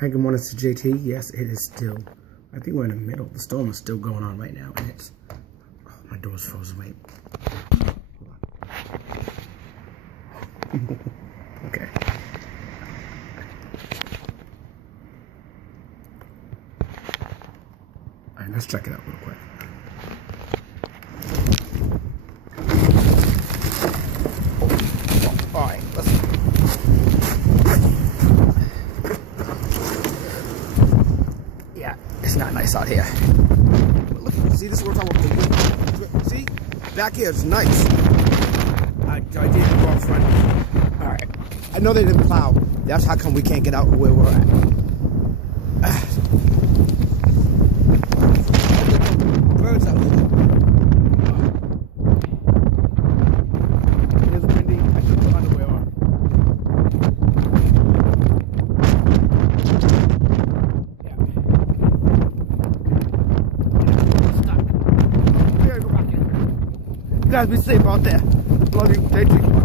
Hi, good morning to JT. Yes, it is still, I think we're in the middle. The storm is still going on right now, and it's, oh, my door's frozen. Wait. Okay. All right, let's check it out real quick. All right, let's. Yeah, it's not nice out here. But look, see, this is what I'm talking about. See, back here is nice. I did go up front. All right, I know they didn't plow. That's how come we can't get out where we're at. Birds out here. It's windy. I took the underwear off. Yeah. Stuck. We gotta go back in. You guys be safe out there. Love you. JT.